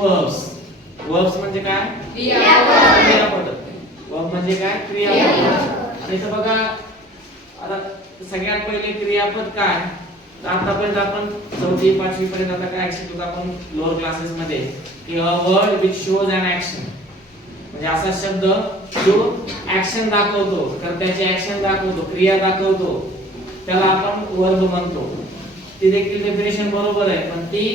Verbs. Verbs म्हणजे काय? क्रियापद. वर्ब म्हणजे काय? क्रियापद. आणि इथं बघा आता सगळ्यात पहिले क्रियापद काय? तर आतापर्यंत आपण 4थी 5वी पर्यंत आता काय शिकलो आपण लोअर क्लासेस मध्ये की a word which shows N action. म्हणजे असा शब्द जो ऍक्शन दाखवतो, कर्त्याची ऍक्शन दाखवतो, क्रिया दाखवतो, त्याला आपण वर्ब म्हणतो. ती देखील डेफिनेशन बरोबर आहे, पण ती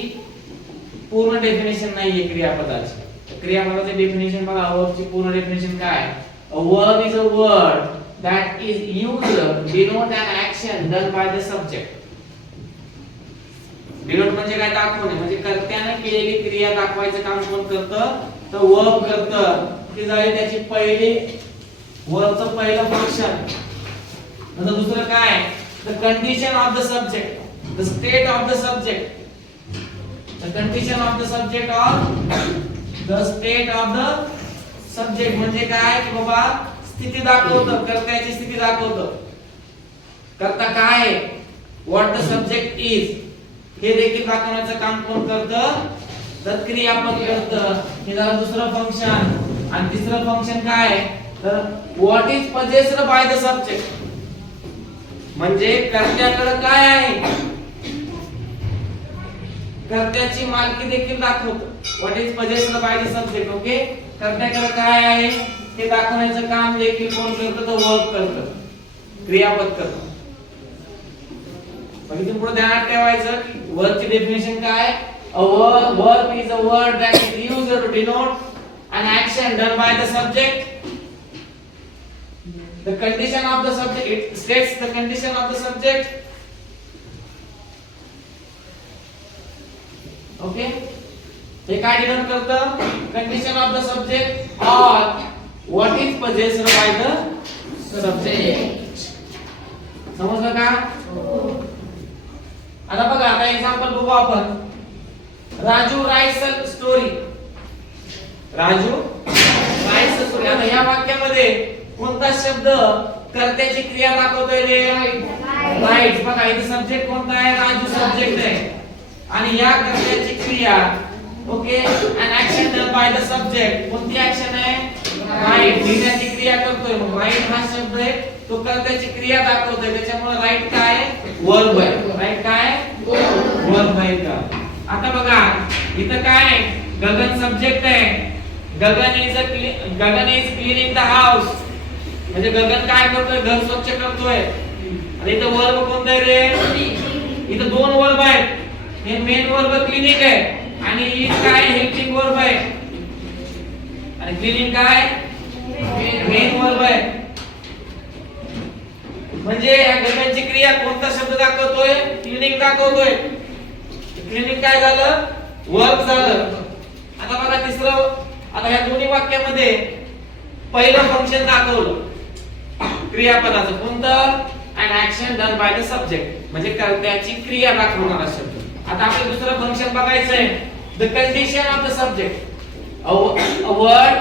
पूर्ण डेफिनेशन नाहीये क्रियापदाची. क्रियापदाचे डेफिनेशन बघा, वर्बची पूर्ण डेफिनेशन काय? A verb is a word that is used to denote an action done by the subject. denote म्हणजे काय? दाखवणे. म्हणजे कर्त्याने केलेली क्रिया दाखवायचं काम कोण करतं? तर वर्ब करतं. ती झाली त्याची पहिली वर्बचं पहिलं फंक्शन. नंतर दुसरं काय? the condition of the subject, the state of the subject, the condition of the subject or the state of the subject म्हणजे काय की बाबा स्थिती दाखवतं, कर्त्याची स्थिती दाखवतं. कर्ता काय आहे? व्हॉट द सब्जेक्ट इज हे देखील दाखवण्याचं काम कोण करतं? तर क्रियापद करतं. हे झालं दुसरं फंक्शन. आणि तिसरं फंक्शन काय? तर what is possessed by the subject म्हणजे कर्त्याकडे काय आहे? कर्त्याची मालकी देखील दाखवतं. What is possessed by the subject. Okay, कर्त्याकडे काय आहे हे दाखवण्याचं काम देखील कोण करतं? तर वर्ब करतं, क्रियापद करतं. मग इथून पुढे ध्यानात ठेवायचं की वर्बची डेफिनेशन काय? A verb is a word that is used to denote an action done by the subject. The condition of the subject, it states the condition of the subject. Okay, हे काय डिनोट करतं? Condition of the subject और what is possessed by the subject. समजलं का? आता बघा, आता example बघू आपण. Raju rights a story. Raju rights a story. आता या वाक्यामध्ये कोणता शब्द कर्त्याची क्रिया दाखवतोय रे? राइट्स. बघा इथे सब्जेक्ट कोणता आहे? राजू सब्जेक्ट आहे. आणि या कर्त्याची क्रिया okay an action done by the subject. कोणती ऍक्शन आहे? राइट. लिहिण्याची क्रिया करतोय. मग राइट हा शब्द आहे तो कर्त्याची क्रिया दाखवतोय, त्याच्यामुळे राइट काय? वर्ब आहे. राइट काय? वर्ब आहे का? आता बघा इथं काय? गगन सब्जेक्ट आहे. गगन इज क्लीनिंग द हाऊस. म्हणजे गगन काय करतोय? घर स्वच्छ करतोय. आणि इथं वर्ब कोणता आहे रे? इथं दोन वर्ब आहेत. हे मेन वर्ब क्लिनिक आहे आणि इज काय? हेल्पिंग वर्ब आहे. आणि क्लिनिंग काय? मेन वर्ब आहे. म्हणजे या गगनची क्रिया कोणता शब्द दाखवतोय? क्लिनिक दाखवतोय. क्लिनिक काय झालं? वर्ब झालं. आता बघा तिसरं. आता या दोन्ही वाक्यामध्ये पहिलं फंक्शन दाखवलं क्रियापदाचं. कोणतं? an action done by the subject म्हणजे कर्त्याची क्रिया दाखवणारा शब्द. आता आपल्याला दुसरं फंक्शन बघायचं आहे. the condition of the subject, a word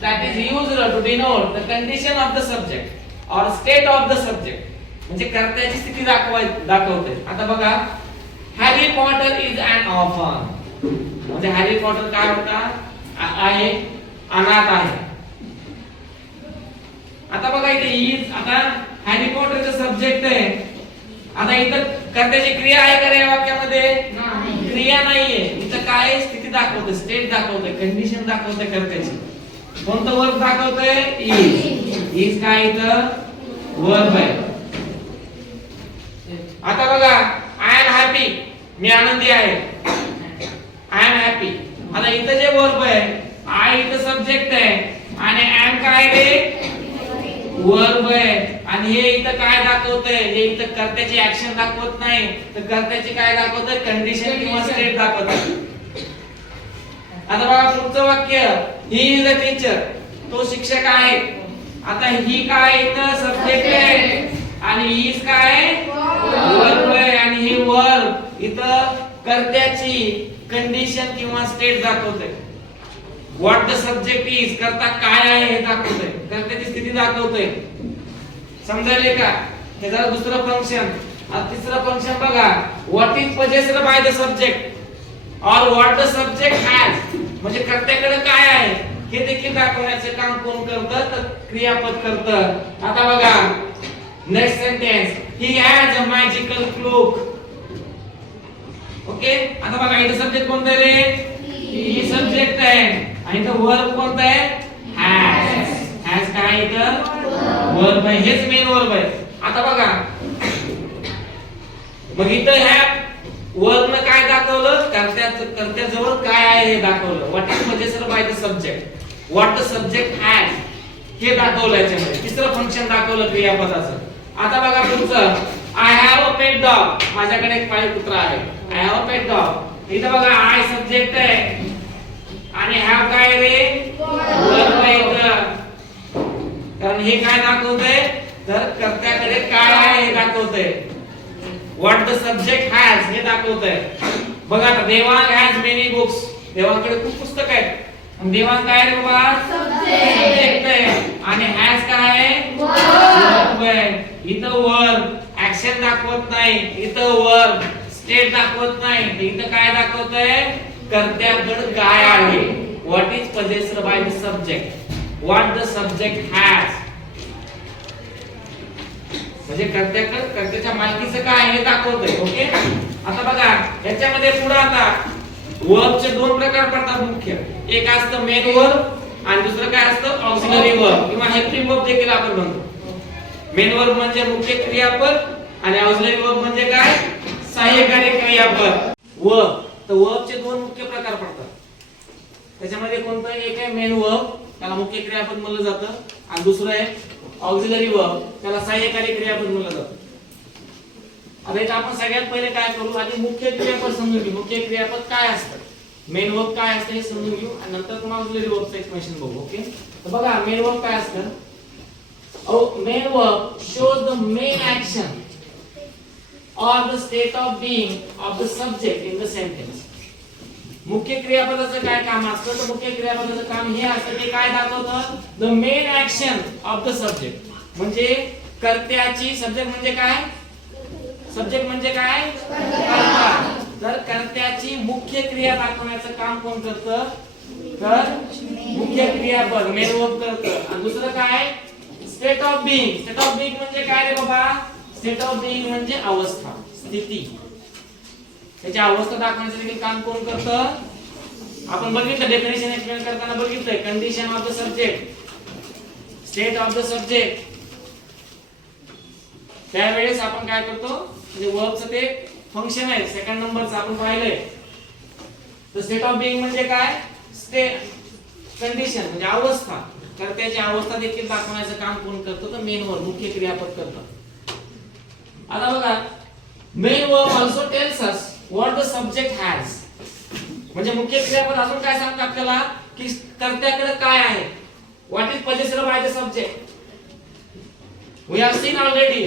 that is used to denote the condition of the subject or state of the subject म्हणजे कर्त्याची स्थिती दाखवते. आता बघा Harry Potter is an orphan म्हणजे हॅरी पॉटर काय होता? आहे, अनाथ आहे. आता बघा इथे इज. आता हॅरी पॉटरचा सब्जेक्ट आहे. आता इथं कर्त्याची क्रिया आहे का रे या वाक्यामध्ये? नाही, क्रिया नाहीये. इथं काय? स्थिती दाखवते, स्टेट दाखवते, कंडिशन दाखवते कर्त्याची. कोणतं वर्ब दाखवतंय? इज. इज काय इथं? वर्ब आहे. आता बघा आय एम हॅपी. मी आनंदी आहे. I am happy. आता इथं जे वर्ब आहे आय इथं सब्जेक्ट आहे आणि एम काय रे? वर्ब आहे. आणि हे इथं काय दाखवतंय? हे इथं कर्त्याची ऍक्शन दाखवत नाही, तर कर्त्याची काय दाखवतंय? कंडिशन किंवा स्टेट दाखवतंय. आता बघा पुढचं वाक्य. He is a teacher. तो शिक्षक आहे. आता ही काय इथं सब्जेक्ट आहे आणि इज काय? वर्ब आहे. आणि हे वर्ब इथं कर्त्याची कंडिशन किंवा स्टेट दाखवतंय. व्हॉट द सब्जेक्ट इज कर्ता काय आहे हे दाखवतोय, कर्त्याची स्थिती दाखवतोय. समजायले का? हे झालं दुसरं फंक्शन. आता तिसरं फंक्शन बघा. What is possessed by the subject और व्हॉट द सब्जेक्ट हॅज. म्हणजे कर्त्याकडे काय आहे हे देखील दाखवण्याचे काम कोण करतं, तर क्रियापद करतं. आता बघा next sentence, he has a magical cloak. Okay, आता बघा इथे सब्जेक्ट कोणता आहे रे, ही सब्जेक्ट आहे आणि इथं वर्ब कोणता आहे, हॅज. हॅज काय इथं वर्ब आहे, हेच मेन वर्ब आहे. आता बघा मग इथं ह्या वर्ब न काय दाखवलं, कर्त्याजवळ काय आहे हे दाखवलं. What is possessed by the subject, what the subject has हे दाखवलं. याच्यामध्ये तिसरं फंक्शन दाखवलं क्रियापदाचं. आता बघा पुढचं, I have a pet dog. माझ्याकडे एक पाळीव कुत्रा आहे. I have a pet dog. इथं बघा आय सब्जेक्ट आहे आणि हॅव काय रे वर्ब आहे इथं. कारण हे काय दाखवतंय, तर कर्त्याकडे काय आहे हे दाखवतंय. व्हॉट द सब्जेक्ट हॅज हे दाखवतंय. बघा आता देवांग हॅज मेनी बुक्स. देवांकडे खूप पुस्तक आहेत. आणि देवांग काय रे बाबा सब्जेक्ट आहे आणि हॅज काय आहे वर्ब आहे. इथं वर्ब ऍक्शन दाखवत नाही, इथं वर्ब स्टेट दाखवत नाही, तर इथं काय दाखवतंय, कर्त्याकडे काय आहे. What is possessed by the subject, what the subject has. म्हणजे कर्त्याच्या मालकीचं काय हे दाखवतंय. ओके, आता बघा याच्यामध्ये पुढे आता वर्बचे दोन प्रकार पडतात मुख्य. एक असतं मेन वर्ब आणि दुसरं काय असतं ऑक्सिलरी वर्ब किंवा हेल्पिंग वर्ब देखील आपण म्हणतो. मेन वर्ब म्हणजे मुख्य क्रियापद आणि ऑक्सिलरी वर्ब म्हणजे काय, सहाय्यकारी क्रियापद. वर्ब, तर वर्बचे दोन मुख्य प्रकार पडतात. त्याच्यामध्ये कोणतं, एक आहे मेन वर्ब, त्याला मुख्य क्रियापद म्हणलं जातं, आणि दुसरं आहे ऑक्सिलरी वर्ब, त्याला सहाय्यकारी क्रियापद म्हणलं जातं. आता इथे आपण सगळ्यात पहिले काय करू, आधी मुख्य क्रियापद समजून घेऊ. मुख्य क्रियापद काय असतं, मेन वर्ब काय असतं हे समजून घेऊ आणि नंतर पुन्हा ऑक्सिलरी वर्बचं एक्सप्लेनेशन बघू. ओके, तर बघा मेन वर्ब काय असतं. Main verb shows the main action or the state of being of the subject in the sentence. मुख्य क्रियापदाचं काय काम असतं, तर मुख्य क्रियापदाचं काम हे असतं की काय दाखवतं, the main action of the subject. म्हणजे कर्त्याची, सब्जेक्ट म्हणजे काय, सब्जेक्ट म्हणजे काय कर्ता. तर कर्त्याची मुख्य क्रिया दाखवण्याचं काम कोण करतं, तर मुख्य क्रियापद मेन वर्ब करतं. आणि दुसरं काय, state of being. State of being म्हणजे काय रे बाबा, स्टेट ऑफ बीइंग म्हणजे अवस्था, स्थिती. त्याची अवस्था दाखवण्याचं देखील काम कोण करतं, आपण बघितलं डेफिनेशन एक्सप्लेन करताना बघितलंय. Condition of the subject, state of the subject. त्यावेळेस आपण काय करतो, म्हणजे वर्बचं ते फंक्शन आहे सेकंड नंबरचं आपण पाहिलंय. तर स्टेट ऑफ बीइंग म्हणजे काय, स्टेट, कंडिशन म्हणजे अवस्था. तर त्याची अवस्था देखील दाखवण्याचं काम कोण करतो, तर मेन वर्ब मुख्य क्रियापद करतं. आता बघा main verb also tells us what the subject has. म्हणजे मुख्य क्रियापद अजून काय सांगतात आपल्याला, की कर्त्याकडे काय आहे. What is possessed by the subject. We have seen already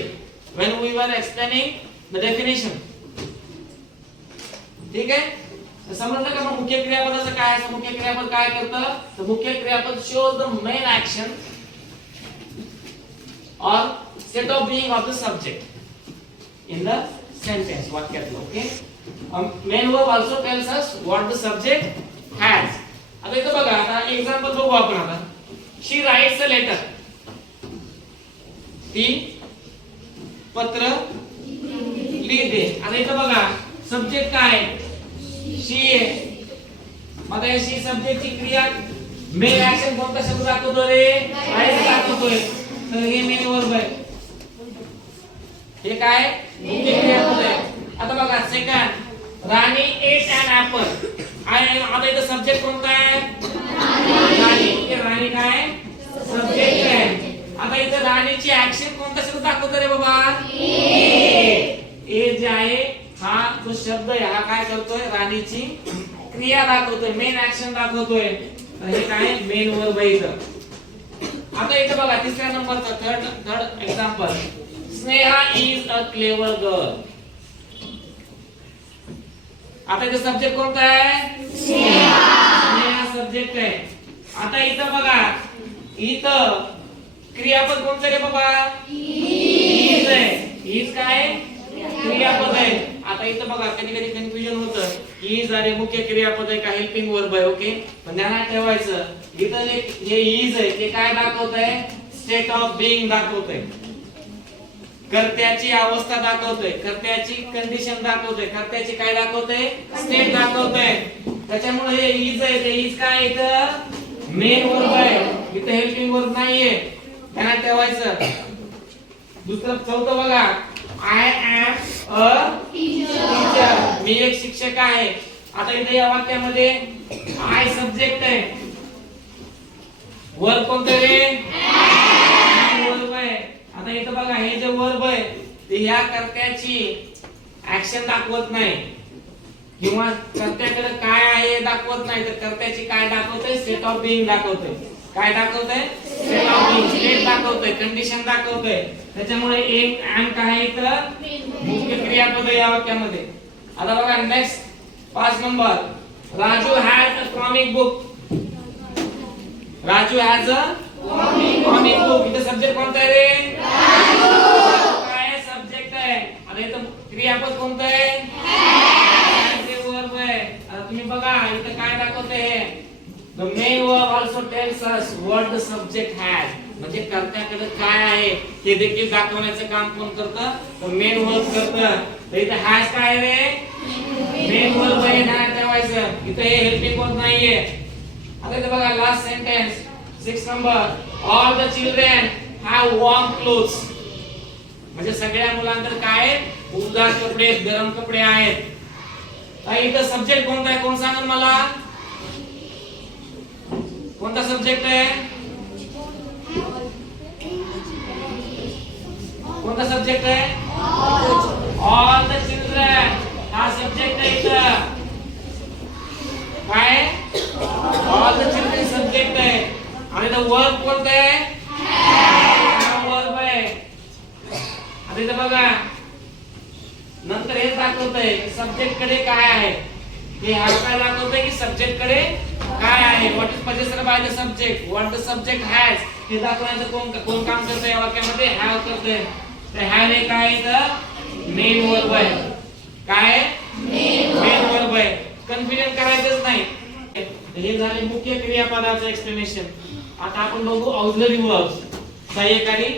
when we were explaining the definition. ठीक आहे, समजलं का मग मुख्य क्रियापदाचं काय आहे. मुख्य क्रियापद काय करतं, तर मुख्य क्रियापद shows the main action or state of being of the subject in the sentence, वाक्यातलं. Okay, main verb also tells us what the subject has. आता इथं बघा, आता एक्झाम्पल बघू आपण. आता she writes a letter. ती पत्र लिहिते. आता इथं बघा सब्जेक्ट काय आहे, शी आहे. मग या शी सब्जेक्टची क्रिया मेन ऍक्शन कोणता शब्द दाखवतो रे, राईट दाखवतोय. तर हे मेन वर्ब आहे, हे काय मुख्य क्रियापद आहे. आता बघा सेकंड, राणी एट एन ऍपल. आणि आता इथं सब्जेक्ट कोणता आहे, राणी. हे राणी काय सब्जेक्ट आहे. आता इथं राणीची ऍक्शन कोणता शब्द दाखवतो रे बाबा, ए जे आहे हा जो शब्द आहे हा काय करतोय, राणीची क्रिया दाखवतोय, मेन ऍक्शन दाखवतोय. तर हे काय मेन वर्ब आहे इथं. आता इथं बघा तिसऱ्या नंबरचा third example, Sneha is a clever girl. आता इथं सब्जेक्ट कोणता आहे, स्नेहा सब्जेक्ट आहे. आता इथं बघा, इथं क्रियापद कोणतं रे बाबा, इज आहे. इज काय क्रियापद आहे. आता आता इथं बघा कधी कधी कन्फ्युजन होतं इज अरे मुख्य क्रियापद आहे का हेल्पिंग वर्ब आहे. ओके, पण ध्यानात ठेवायचं इथं जे इज आहे ते काय दाखवत आहे, स्टेट ऑफ बीइंग दाखवतंय, कर्त्याची अवस्था दाखवतोय, कर्त्याची कंडिशन दाखवतोय, कर्त्याची काय दाखवतोय, स्टेट दाखवतोय. त्याच्यामुळे हे इज आहे ते इज काय इथं मेन वर्ब आहे, इथं हेल्पिंग वर्ब नाहीये, ध्यानात ठेवायचं. दुसरं चौथं बघा, आय एम अ टीचर, मी एक शिक्षक आहे. आता इथे या वाक्यामध्ये आय सब्जेक्ट आहे, वर्ब कोणतं रे, वर्ब आहे. आता इथं बघा हे जे वर्ब आहे ते ह्या कर्त्याची ऍक्शन दाखवत नाही किंवा कर्त्याकडे काय आहे दाखवत नाही, तर कर्त्याची काय दाखवतंय, स्टेट ऑफ बीइंग दाखवतंय. काय दाखवतंय, स्टेट ऑफ बीइंग, स्टेट दाखवतंय, कंडिशन दाखवतंय. त्याच्यामुळे एक एम काय इथं मुख्य क्रियापद आहे या वाक्यामध्ये. आता बघा next 5 number, Raju has a comic book. Raju has a comic book, इथे सब्जेक्ट कोणता आहे रे, काय सब्जेक्ट आहे. आता इथं क्रियापद कोणतं आहे, वर्ब आहे. आता तुम्ही बघा इथं काय दाखवतंय, the main verb also tells us what the subject has, म्हणजे कर्त्याकडे काय आहे हे देखील दाखवण्याचं काम कोण करतं, तर मेन वर्ब करतं. तर इथं हॅज काय रे, मेन वर्ब आहे ना ठेवायचं, इथं हे हेल्पिंग वर्ब नाहीये. आता इथं बघा last sentence 6 number, all the children have warm clothes, म्हणजे सगळ्या मुलांकडे काय उबदार कपडे, गरम कपडे आहेत. इथं सब्जेक्ट कोणता आहे, कोण सांगेल मला, कोणता सब्जेक्ट आहे, कोणता सब्जेक्ट आहे, ऑल द चिल्ड्रन हा सब्जेक्ट आहे इथं. काय, ऑल द चिल्ड्रन सब्जेक्ट आहे. आणि इथं वर्ब कोणतं आहे, वर्ब आहे. आता इथं बघा नंतर हे दाखवतंय सब्जेक्ट कडे काय आहे, हे काय दाखवतंय की सब्जेक्ट कडे काय आहे, what is possessed by the subject, what the subject has, हे दाखवण्याचं कोण काम करतंय या वाक्यामध्ये, हॅव करतंय. तर हॅव हे काय इथं मेन वर्ब आहे, काय मेन वर्ब आहे, कन्फ्युजन करायचंच नाही. हे झाले मुख्य क्रियापदाचं एक्सप्लेनेशन. आता आपण बघू ऑक्झिलरी वर्ब्स, सहाय्यकारी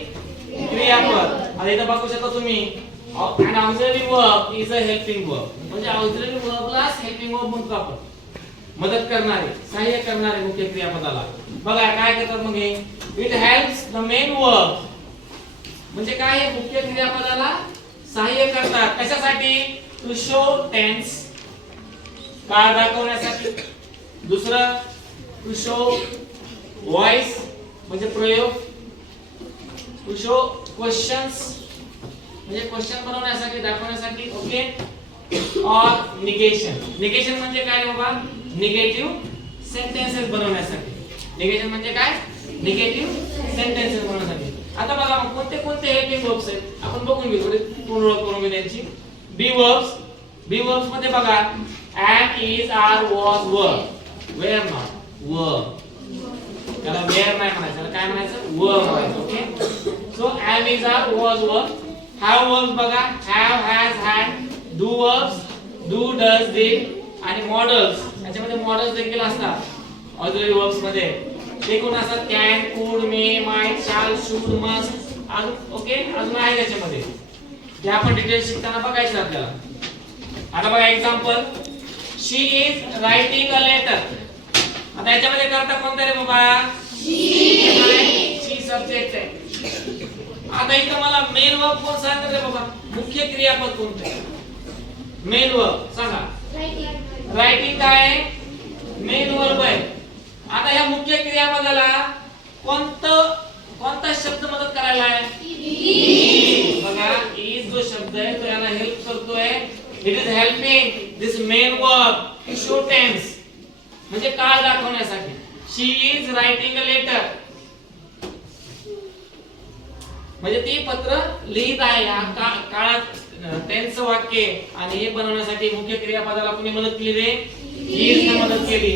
क्रियापद. आता इथं बघू शकता तुम्ही, an auxiliary verb is a helping verb, म्हणजे auxiliary verb ला helping verb म्हणतो आपण, मदत करणारे, सहाय्य करणारे मुख्य क्रियापदाला. बघा काय करतात मग हे, it helps the main verb, म्हणजे काय मुख्य क्रियापदाला सहाय्य करतात. कशासाठी, to show tense, काळ दाखवण्यासाठी. दुसरं to show voice, म्हणजे प्रयोग. to show questions, म्हणजे क्वेश्चन बनवण्यासाठी, दाखवण्यासाठी. ओके, और निगेशन, निगेशन म्हणजे काय बाबा, निगेटिव्ह सेंटेन्सेस बनवण्यासाठी. निगेशन म्हणजे काय, निगेटिव्ह सेंटेन्सेस बनवण्यासाठी. आता बघा मग कोणते कोणते हेल्पिंग वर्ब्स आहेत आपण बघून घेऊ, थोडे पूर्ण करून घेऊ त्यांची. बी वर्ब्स, बी वर्ब्स मध्ये बघा am, is, are, was, were, were not, were, त्याला were नाही म्हणायचं, त्याला काय म्हणायचं, were म्हणायचं. Okay, so am, is, are, was, were. have verbs बघा, have, has, had. do verbs, do, does, did. आणि models, याच्यामध्ये models देखील असतात ऑक्झिलरी वर्ब्स मध्ये. ते कोण असतात, can, could, may, might, shall, should, must. Okay, अजून आहे त्याच्यामध्ये, जे आपण डिटेल शिकताना बघायचं आपल्याला. आता बघा example, she is writing a letter. आता याच्यामध्ये करता कोणता रे बाबा, she सब्जेक्ट आहे. आता इथं मला मेन वर्ब कोण सांगणार रे बाबा, मुख्य क्रियापद कोणतं आहे, मेन वर्ब सांगा. रायटिंग काय आहे, मेन वर्ब आहे. आता या मुख्य क्रियापदाला कोणता शब्द मदत करायला आहे, बघा इज जो शब्द आहे तो याला हेल्प करतोय. It is helping this main verb to show tense, म्हणजे काळ दाखवण्यासाठी. She is writing a letter, म्हणजे ती पत्र लिहित आहे. या काळात टेन्स वाक्य आणि हे बनवण्यासाठी मुख्य क्रियापदाला कोणी मदत केली रे, इज ने मदत केली.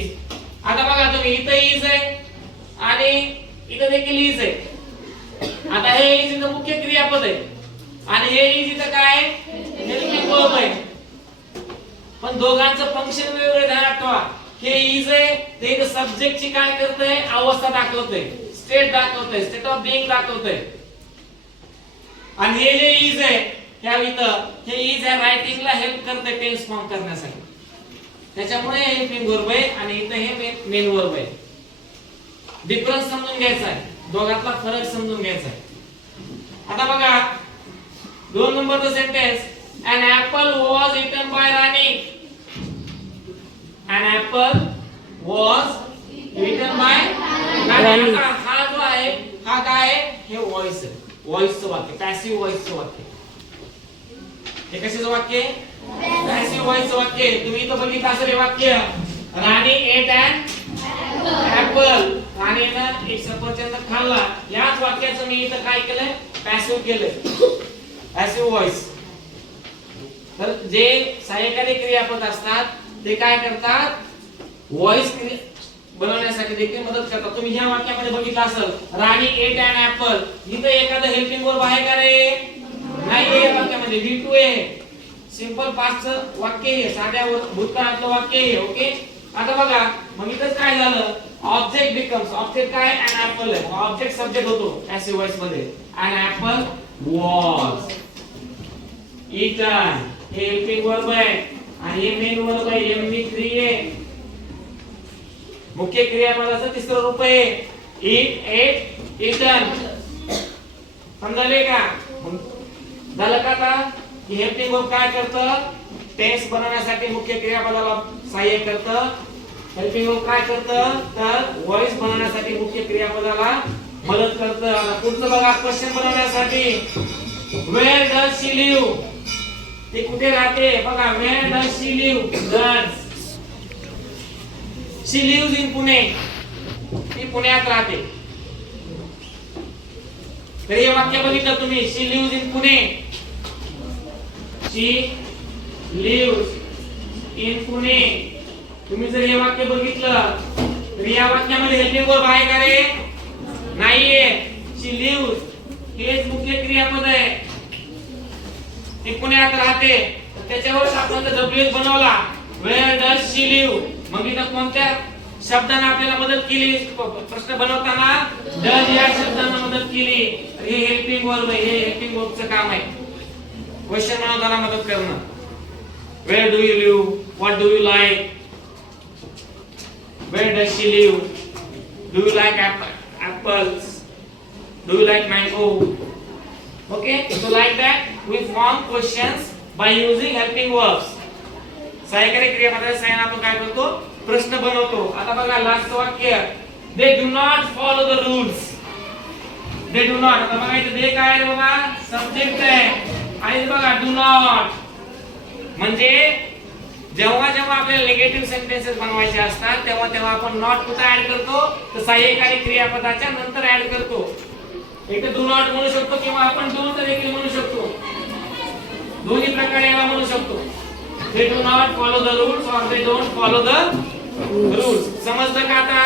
आता बघा तुम्ही इथं इज आहे आणि इथं देखील इज आहे. आता हे इज इथं मुख्य क्रियापद आहे आणि हे इज इथं काय हेल्पिंग वर्ब आहे. पण दोघांचं फंक्शन वेगवेगळे ध्यानात ठेवा. हे इज आहे ते इथं सब्जेक्टची काय करतंय अवस्था दाखवतंय, स्टेट दाखवतंय, स्टेट ऑफ बीइंग दाखवतंय. आणि हे जे इज आहे त्या इथं हे इज आहे रायटिंगला हेल्प करते टेन्स फॉर्म करण्यासाठी. त्याच्यामुळे हे हेल्पिंग वर्ब आहे आणि इथं हे मेन वर्ब आहे. डिफरन्स समजून घ्यायचा आहे, दोघांतला फरक समजून घ्यायचा आहे. आता बघा 2 नंबरचं sentence, an apple was eaten by Rani. An apple was eaten by Rani. हा जो आहे हा काय आहे, हे व्हॉइस आहे, व्हॉइसचं वाक्य, पॅसिव्ह व्हॉइसचं वाक्य. हे कशाचं वाक्य आहे, पॅसिव्ह व्हॉइसचं वाक्य आहे. तुम्ही इथं बघितलं असेल हे वाक्य, राणी एट अन ऍपल, राणीनं एक सफरचंद खाल्ला. याच वाक्याचं मी इथं काय केलंय, पॅसिव्ह केलंय, पॅसिव्ह व्हॉइस. तर जे सहाय्यकारी क्रियापद असतात ते काय करतात, व्हॉइस बनवण्यासाठी देखील मदत करतात. तुम्ही ह्या वाक्यामध्ये बघितलं असेल, राणी एट अन ऍपल, इथं एखादं हेल्पिंग वर्ब आहे का रे, नाही आहे. वाक्यामध्ये V2 आहे, सिंपल पास्टचं वाक्य आहे, साध्या भूतकाळातलं वाक्य आहे. ओके. आता बघा मग इथं काय झालं, ऑब्जेक्ट बिकम्स, ऑब्जेक्ट काय अन ऍपल आहे, ऑब्जेक्ट सब्जेक्ट होतो पॅसिव्ह व्हॉइस मध्ये. अन ऍपल वॉज इटन, हे हेल्पिंग वर्ब आहे आणि हे मेन वर्ब आहे, MV3 आहे. मुख्य क्रियापदाचं तिसरं रूप आहे इट, एट, इटन. समजले का, झालं का आता. हेल्पिंग वर्ब काय करतं, टेन्स बनवण्यासाठी मुख्य क्रियापदाला सहाय्य करतं. हेल्पिंग वर्ब काय करतं, तर व्हॉइस बनवण्यासाठी मुख्य क्रियापदाला मदत करतं. आता पुढचं बघा, क्वेश्चन बनवण्यासाठी वेअर डज शी लिव्ह, ती कुठे राहते बघा, where does she live, does she lives in Pune, ती पुण्यात राहते. तर हे वाक्य बघितलं तुम्ही, she lives in Pune, she lives in Pune. तुम्ही जर हे वाक्य बघितलं तर या वाक्यामध्ये हेल्पिंग वर्ब आहे का रे, नाहीये. शी लिव्हज हेच मुख्य क्रियापद आहे, ती पुण्यात राहते. त्याच्यावर आपण WH बनवला, वेअर डज शी लिव्ह. मग इथं कोणत्या शब्दाने आपल्याला मदत केली, प्रश्न बनवताना डज या शब्दाने मदत केली. हे हेल्पिंग वर्ब आहे, हे हेल्पिंग वर्बचं काम आहे, क्वेश्चन बनवताना मदत करणं. Where do you live, what do you like, where does she live, do you like apples, do you like mango. Okay, so like that we form questions by using helping verbs. सहाय्यकारी क्रियापदाच्या सहाय्याने आपण काय करतो, प्रश्न बनवतो. आता बघा last वाक्य, they do not follow the rules. they do not, आता बघा इथे they काय आहे बाबा, सब्जेक्ट आहे आणि बघा do not म्हणजे जेव्हा जेव्हा आपल्याला निगेटिव्ह सेंटेन्सेस बनवायचे असतात तेव्हा तेव्हा आपण नॉट कुठे ऍड करतो, तर सहाय्यकारी क्रियापदाच्या नंतर ऍड करतो. एक तर डू नॉट म्हणू शकतो किंवा आपण डोंट देखील म्हणू शकतो, दोन्ही प्रकारे याला म्हणू शकतो. they do not follow the rules or they don't follow the rules. समजलं का आता.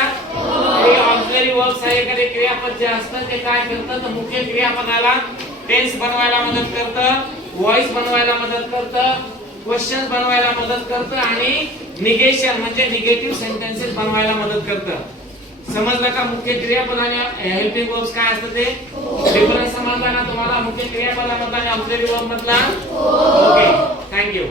हे ऑक्झिलरी वर्ब सहाय्यकारी क्रियापद जे असतं ते काय करतं, तर मुख्य क्रियापदाला टेन्स बनवायला मदत करतं, व्हॉइस बनवायला मदत करतं, क्वेश्चन बनवायला मदत करतं आणि निगेशन म्हणजे निगेटिव्ह सेंटेन्सेस बनवायला मदत करतं. समजलं का मुख्य क्रियापद आणि हेल्पिंग वर्ब्स काय असतं ते. डिफरन्स समजला ना तुम्हाला मुख्य क्रियापदामधला आणि ऑक्झिलरी वर्ब मधला. Okay, thank you.